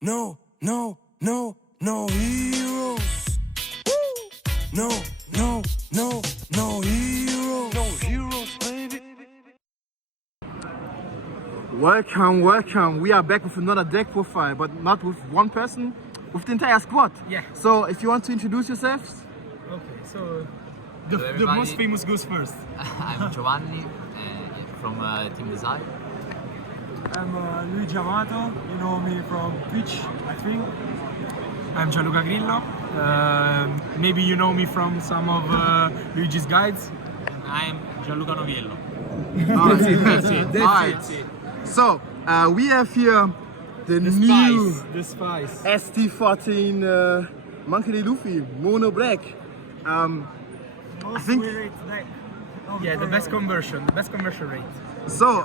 No heroes. No heroes. No heroes, baby. Welcome. We are back with another deck profile, but not with one person, with the entire squad. Yeah. So if you want to introduce yourselves. Okay, so the most famous goes first. I'm Giovanni from Team Design. I'm Luigi Amato, you know me from Twitch, I think. I'm Gianluca Grillo. Maybe you know me from some of Luigi's guides. I'm Gianluca Noviello. That's it. So we have here the new spice. ST14 Monkey D. Luffy Mono Black. I think. Yeah, the best conversion rate. So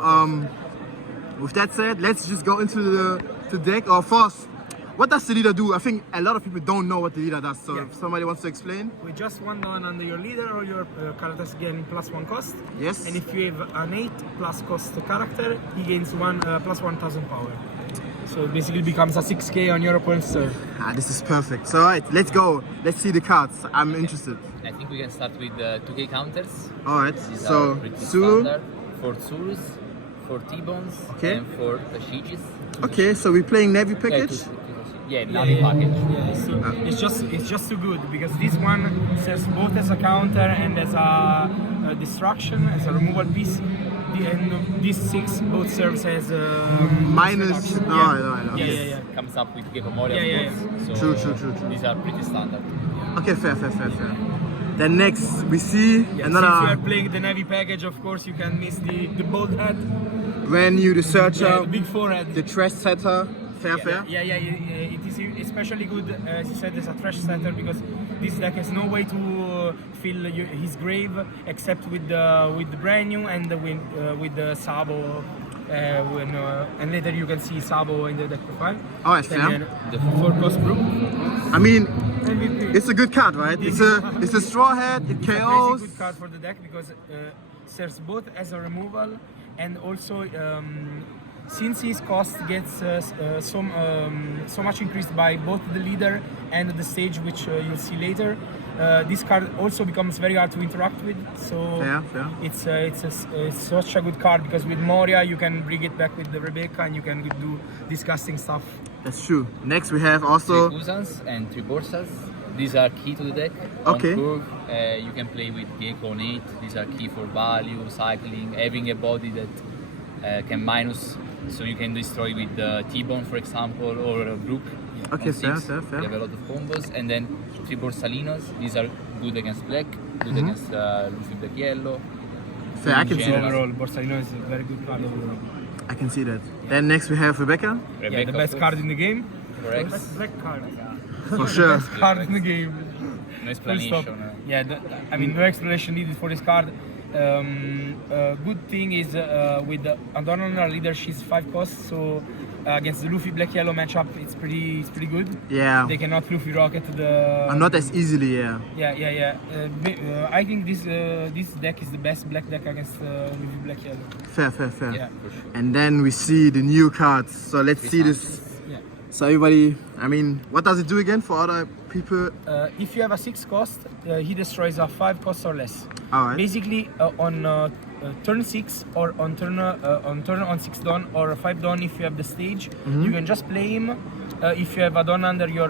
with that said, let's just go into the deck. Or first, what does the leader do? I think a lot of people don't know what the leader does. So if somebody wants to explain. With just one down under your leader, or your characters gain +1 cost. Yes. And if you have an 8+ cost character, he gains +1000 power. So it basically becomes a 6k on your opponent's turn. This is perfect. So alright, let's go. Let's see the cards. I'm interested. I think we can start with 2k counters. Alright, These so are pretty Zulu. standard. 4 Zulus, 4 T-Bones, Okay. and 4 Shijis. Okay, so we're playing Navy package. Yeah, Navi package. Yeah, it's just too good because this one serves both as a counter and as a distraction, as a removal piece. And these 6 both serves as Minus. reduction. Alright. Yeah. Comes up with Gecko Moria, Yeah, of course. So True. These are pretty standard. Okay, fair. Then next we see Yeah, since you are another playing the Navy package, of course you can miss the bold head, brand new, the Searcher, the big forehead. the Trash Setter. Fair. Yeah, it is especially good, as you said, as a trash setter, because this deck has no way to fill his grave except with the brand new and with the Sabo. And later you can see Sabo in the deck profile. Alright, fair. And the 4 cost brew. I mean, MVP. it's a good card, right? It's a straw hat. It It's a KOs. crazy good card for the deck because serves both as a removal and also since his cost gets so much increased by both the leader and the stage, which you'll see later. This card also becomes very hard to interact with. So Fair. it's such a good card because with Moria you can bring it back with the Rebecca and you can do disgusting stuff. That's true. Next we have 3 also. Kusans and 3 Borsas. These are key to the deck. Okay. On curve, you can play with Gecko, Nate. These are key for value, cycling, having a body that can minus, so you can destroy with T-Bone, for example, or Brook. Okay, on fair. 6. We have a lot of combos. And then 3 Borsalinos. These are good against black, good against Luffy Black Yellow. Fair, I can see that. Overall, Borsalino is a very good card overall. I can see that. Then next we have Rebecca. Yeah, the best card in the game. Correct. Black card. For sure. Best card in the game. No explanation. Yeah, no explanation needed for this card. Good thing is with the Adornal leader, she's 5 costs, so against the Luffy Black Yellow matchup, it's pretty good. Yeah. They cannot Luffy rocket the. And not as easily, yeah. Yeah. I think this deck is the best black deck against Luffy Black Yellow. Fair. Yeah. And then we see the new cards. So let's see this. Yeah. So everybody, I mean, what does it do again for other people? If you have a 6 cost, he destroys a 5 cost or less. Alright. Basically, on turn 6 or on turn 6 dawn or 5 dawn, if you have the stage, you can just play him. If you have a dawn under your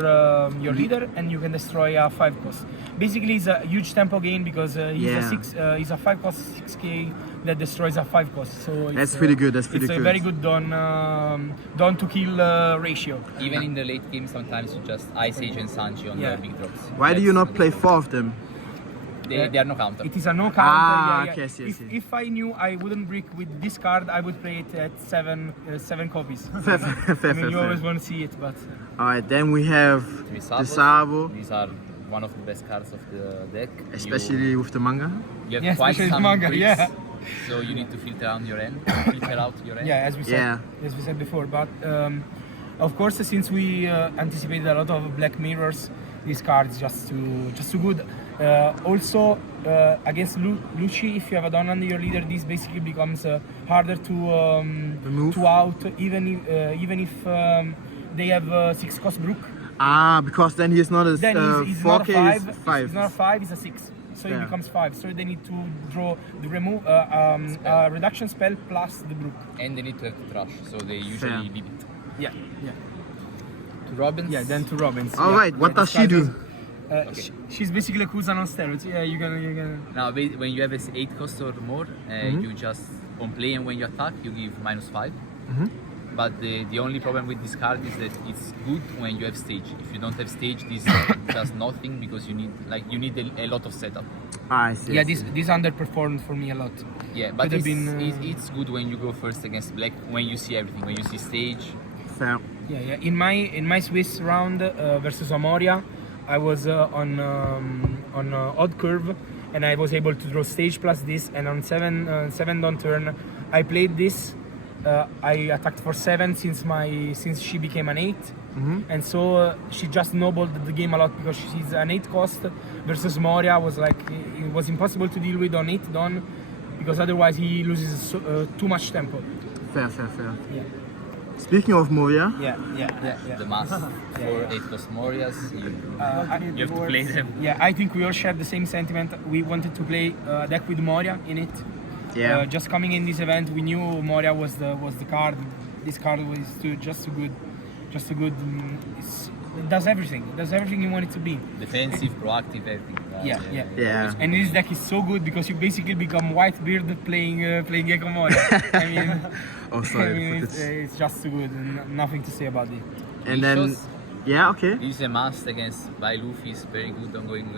leader, and you can destroy a 5 cost. Basically, it's a huge tempo gain because he's a 5 cost 6k that destroys a 5 cost. So That's pretty good. It's a very good dawn to kill ratio. Even in the late game, sometimes you just Ice Age and Sanji on the big drops. Why do you not play 4 of them? They are no counter. It is a no counter. Okay, I see. If I knew I wouldn't break with this card, I would play it at 7 copies. Fair. I mean, you always want to see it, but Alright, then we have the Sabo, These are one of the best cards of the deck. especially with the manga. You have Yeah, quite especially some manga, creeps, yeah. so you need to filter out your end. as we said before. But of course, since we anticipated a lot of Black Mirrors, this card is just too good. Also, against Lucci, if you have a Dawn under your leader, this basically becomes harder to out, even if they have 6 cost brook. Ah, because then he's not a Then he's 4K, not a 5. he's 5. He's not a 5, he's a 6. So Yeah. he becomes 5. So they need to draw the reduction spell plus the brook. And they need to have the trash, so they usually Fair. leave it. Yeah, yeah. To Robins? Yeah, then to Robins. All yeah. right, what does she do? She's basically a Kuzan on steroids. Yeah, you're gonna. Now, when you have 8 cost or more, you just, on play and when you attack, you give -5. But the only problem with this card is that it's good when you have stage. If you don't have stage, this does nothing because you need a lot of setup. I see. Yeah, I see. this underperformed for me a lot. Yeah, but Could have it's good when you go first against black, when you see everything, when you see stage. Fair. Yeah, yeah. In my Swiss round versus Amoria, I was on odd curve, and I was able to draw stage plus this. And on 7 down turn, I played this. I attacked for 7 since she became an 8, and so she just snowballed the game a lot because she's an 8 cost versus Moria was like it was impossible to deal with on 8 Dawn because otherwise he loses too much tempo. Fair, fair, fair. Yeah. Speaking of Moria, Yeah, yeah, yeah, yeah. The mass for 8 cost Morias, you have to play them. Yeah, I think we all share the same sentiment. We wanted to play a deck with Moria in it. yeah. Just coming in this event, we knew Moria was the card. This card was just too good. It does everything. It does everything you want it to be. Defensive, proactive, everything. Yeah. And this deck is so good because you basically become Whitebeard playing Gecko Moria. I mean, Oh, sorry. I mean, but it's just too good. And nothing to say about it. and then, Issues? yeah, okay. This is a must against by Luffy, is very good on going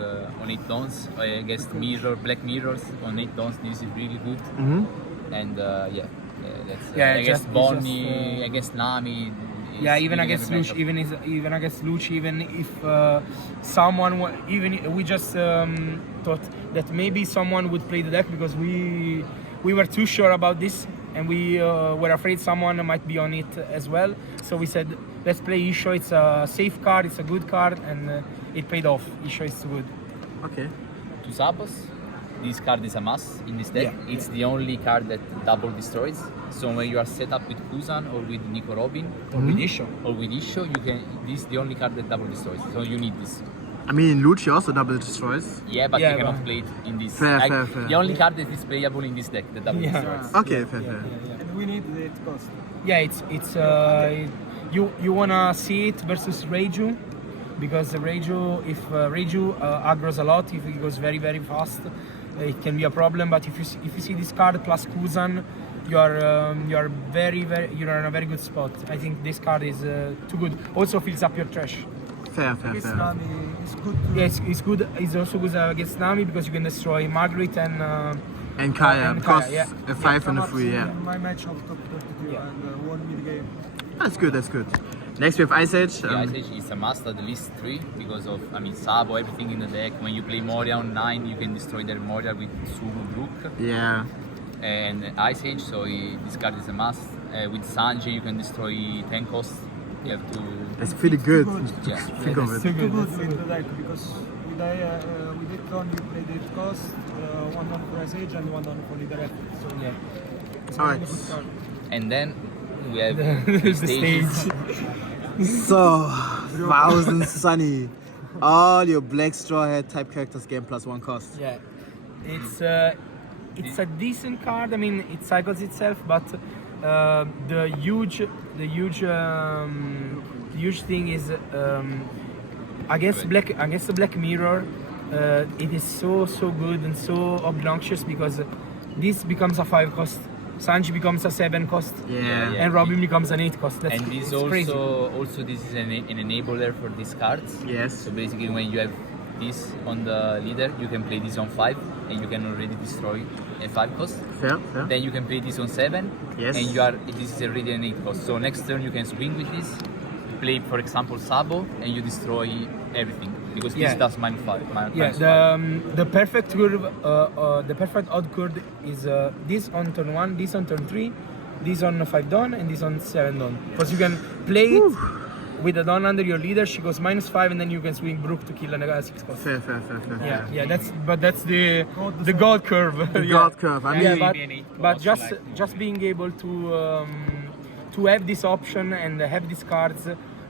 on 8 dons. Against black mirrors on 8 dons, this is really good. And against just- Bonnie, it's just, against Nami. Yeah, even really against never Luch, matchup. even against Luch, even if we just thought that maybe someone would play the deck because we were too sure about this and we were afraid someone might be on it as well. So we said, let's play Isho. It's a safe card, it's a good card, and it paid off. Isho is good. Okay. To Sabos, this card is a must in this deck. Yeah, It's the only card that double destroys. So when you are set up with Kuzan or with Nico Robin With Isho. or with Isho, this is the only card that double destroys. So you need this. I mean, Lucci also double destroys. Yeah, but Yeah, you cannot but- play it in this. Fair, fair, fair. The only card that is playable in this deck that double Yeah. destroys. Okay, fair, fair. And we need the 8 cost. Yeah, it's you wanna see it versus Reiju because Reiju, if Reiju aggroes a lot, if he goes very fast, it can be a problem. But if you see this card plus Kuzan, you are you're in a very good spot. I think this card is too good. Also fills up your trash. Fair, fair, Against fair. Nami, it's good to... Yes, it's good. It's also good against Nami because you can destroy Margaret and And Kaya, And because Kaya, yeah. a 5 and a Come up 3, yeah. in my match of top 32 Yeah. and won mid game. That's good, that's good. Next we have Ice Age. The Ice Age is a must at least 3 because of, Sabo, everything in the deck. When you play Moria on 9, you can destroy their Moria with Sugu Brook Yeah. and Ice Age, so this card is a must. With Sanji, you can destroy 10 costs. You have to. That's pretty good. Yeah. Think of it. Too good in the deck because with it on you play the 8 cost, 1 on for Sage and 1 on for leader effort. So yeah. it's Alright. a good card. And then we have the stages. stage. So, Thousand Sunny. All your black straw hat type characters gain +1 cost. Yeah, it's a decent card. I mean, it cycles itself, but the huge thing is against the Black Mirror. It is so good and so obnoxious because this becomes a 5 cost, Sanji becomes a 7 cost, Yeah. and Robin becomes an 8 cost. That's And this it's crazy. also this is an enabler for these cards. Yes. So basically, when you have this on the leader, you can play this on 5, and you can already destroy a 5 cost. Fair, fair. Then you can play this on 7, Yes. and this is already an 8 cost. So next turn you can swing with this, play for example Sabo, and you destroy everything because this Yeah. does -5. Yeah, the perfect curve, the perfect odd curve is this on turn 1, this on turn 3, this on 5 dawn, and this on 7 dawn. Because you can play it with a dawn under your leader, she goes -5, and then you can swing Brook to kill a 6 cost. Fair. Yeah, that's the God curve. The Yeah. God curve. I mean, But just being able to have this option and have these cards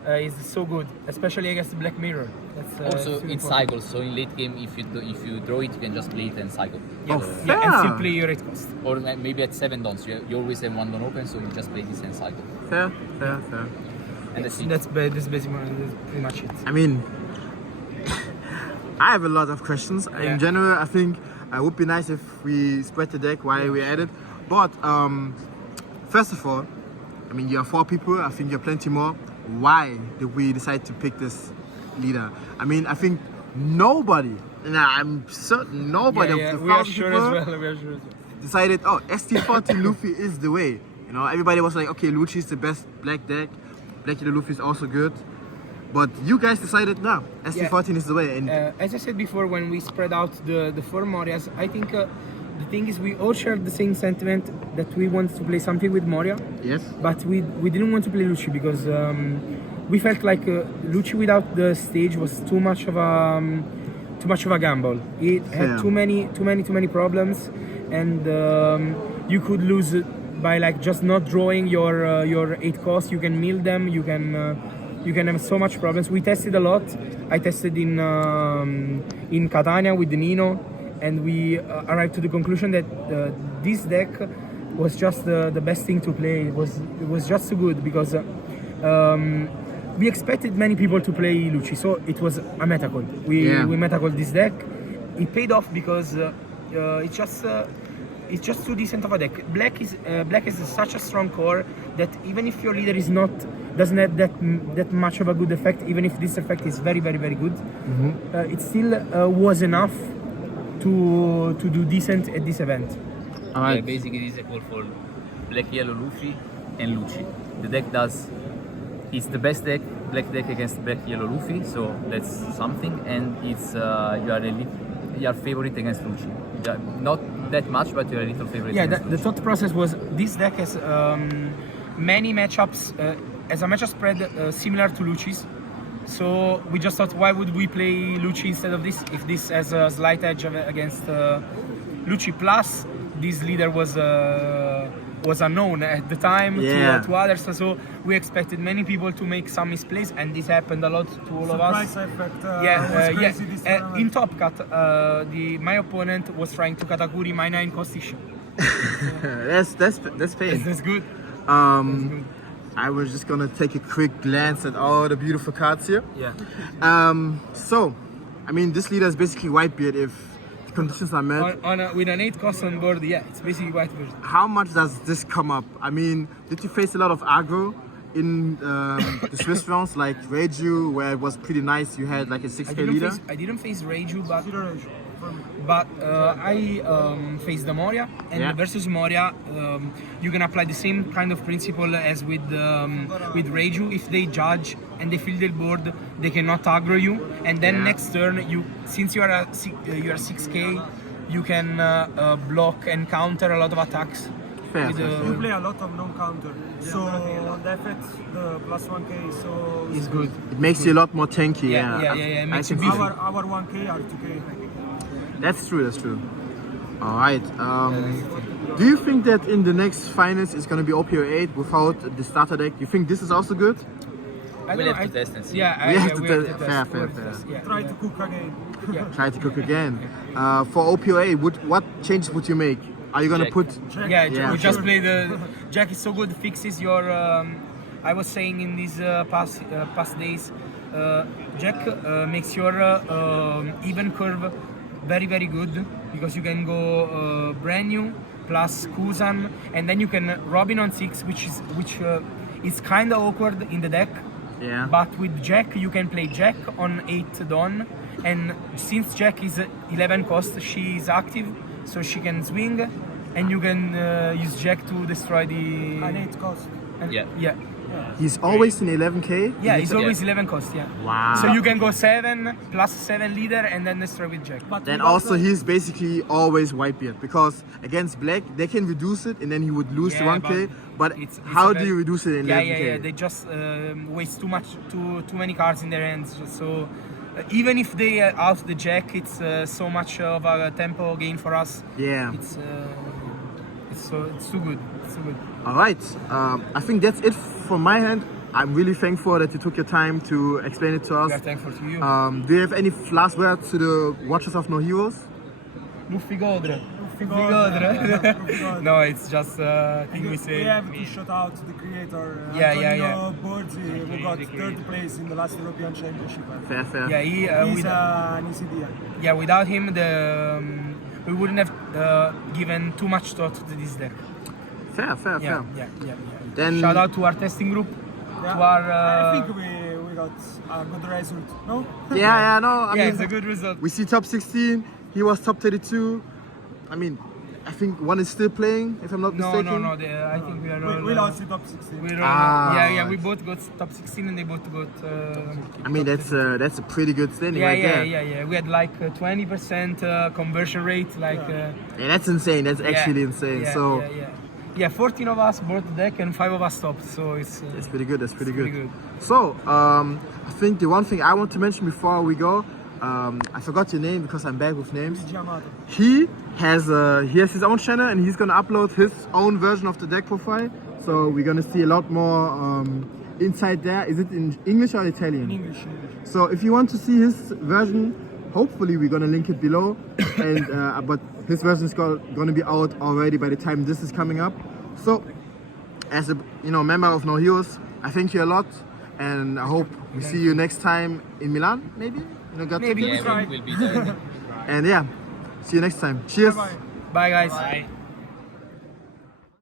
is so good, especially against the Black Mirror. That's Also, super it important. cycles, so in late game, if you draw it, you can just play it and cycle. Yeah, Oh, yeah, and still fair. play your 8 cost. Or maybe at 7 dons, you always have 1 don open, so you just play this and cycle. Fair. And that's it. That's basically pretty much it. I mean, I have a lot of questions. Yeah. In general, I think it would be nice if we spread the deck while we at it. But first of all, I mean, you are 4 people. I think you're plenty more. Why did we decide to pick this leader? I mean, I think nobody, and I'm certain nobody Yeah, of the we are 1,000 sure people as well. We are sure as well. decided, oh, ST14 Luffy is the way. You know, everybody was like, okay, Lucci is the best black deck. Black Yellow Luffy is also good. But you guys decided, no, ST14 is the way. And As I said before, when we spread out the 4 Morias, I think the thing is we all shared the same sentiment that we wanted to play something with Moria, yes, but we didn't want to play Lucci because we felt like Lucci without the stage was too much of a gamble. It had Yeah. too many problems, and you could lose it by like just not drawing your 8 costs. You can mill them. You can have so much problems. We tested a lot. I tested in Catania with the Nino, and we arrived to the conclusion that this deck was just the best thing to play. It was just so good because we expected many people to play Lucci, so it was a meta call. We meta called this deck. It paid off because it's just too decent of a deck. Black is such a strong core that even if your leader doesn't have that much of a good effect, even if this effect is very good, it still was enough to do decent at this event. Yeah, basically this is a call for Black Yellow Luffy and Lucci. The deck it's the best deck, black deck against Black Yellow Luffy, so that's something, and it's you are favorite against Lucci. Not that much, but you're a little favorite. Yeah, against the Lucci. thought process was this deck has many matchups, as a matchup spread similar to Lucci's. So we just thought, why would we play Lucci instead of this? If this has a slight edge against Lucci, plus this leader was unknown at the time to others. So we expected many people to make some misplays, and this happened a lot to all of us. Surprise effect. Yeah, was crazy this tournament. in Top Cut, my opponent was trying to Katakuri my 9 cost issue. that's pain. That's good. I was just gonna take a quick glance at all the beautiful cards here. Yeah. So, I mean, this leader is basically Whitebeard if the conditions are met. With an 8 cost on board, yeah, it's basically Whitebeard. How much does this come up? I mean, did you face a lot of aggro in the Swiss rounds, like Reiju, where it was pretty nice? You had like a 6k leader. I didn't face Reiju, but Zero ratio for me. I faced the Moria, and versus Moria, you can apply the same kind of principle as with Reiju. If they judge and they fill their board, they cannot aggro you, and then next turn, since you are 6k, you can block and counter a lot of attacks. Fair, with, fair, You play a lot of non-counter, so the effect, the plus 1k, so It's good. It makes you a lot more tanky. Yeah. It makes you can see beefy. our 1k are 2k. That's true. All right. Do you think that in the next finals it's gonna be OPO8 without the starter deck? You think this is also good? We'll have to test and see. Yeah, We have to we test. have to Fair, test. fair, We have to fair. test, yeah. Try to cook again. Try to cook again. For OPO8, what changes would you make? Are you gonna Jack. put? Yeah, we just sure. play the Jack is so good. Fixes your. I was saying in these past days, Jack makes your even curve very good because you can go brand new plus Kuzan, and then you can Robin on 6, which is kind of awkward in the deck. Yeah. But with Jack, you can play Jack on 8 Dawn, and since Jack is 11 cost, she is active, so she can swing, and you can use Jack to destroy the. An 8 cost. Yeah. He's always in 11k. Yeah, he's always 11 cost. Yeah. Wow. So you can go 7 plus 7 leader, and then destroy with Jack. But Then without also the- he's basically always Whitebeard because against Black they can reduce it and then he would lose to Yeah, 1k. But it's how a do very- you reduce it in 11k? Yeah. They just waste too many cards in their hands. So even if they out the Jack, it's so much of a tempo gain for us. Yeah. It's too good. It's too good. All right. I think that's it from my hand. I'm really thankful that you took your time to explain it to We us. are thankful to you. Do you have any last words to the watchers of noHEROES? Luffy Godre. Luffy Godre. No, it's just thing we say. We have to shout out the creator, Yeah, Antonio Borzi, who got third place in the last European Championship. Fair, fair. Yeah, He's an easy deal. yeah, without him, we wouldn't have given too much thought to this deck. Fair, fair, Yeah, fair. yeah. Then Shout out to our testing group, Yeah. to our. I think we got a good result. No? yeah, no. I yeah, mean, it's a good result. we see top 16. He was top 32. I mean, I think one is still playing, if I'm not No, mistaken. I think we are all. We lost the top 16. We're all, Ah. yeah, we both got top 16 and they both got. I mean, top that's a pretty good standing yeah, right yeah, there. yeah. We had like 20% conversion rate, like. Yeah, that's insane. That's actually insane. Yeah, So yeah, 14 of us bought the deck and 5 of us stopped, so it's. that's pretty good. That's pretty pretty good. good. So I think the one thing I want to mention before we go, I forgot your name because I'm bad with names. Giamato. He has his own channel and he's gonna upload his own version of the deck profile. So we're gonna see a lot more inside there. Is it in English or Italian? In English. So if you want to see his version, hopefully we're gonna link it below. And but his version is gonna be out already by the time this is coming up. So as a member of noHEROES, I thank you a lot, and I hope we see you next time in Milan, maybe. Got Maybe. tickets? Yeah, we'll be there. And yeah, see you next time. Cheers. Bye-bye. Bye, guys. Bye.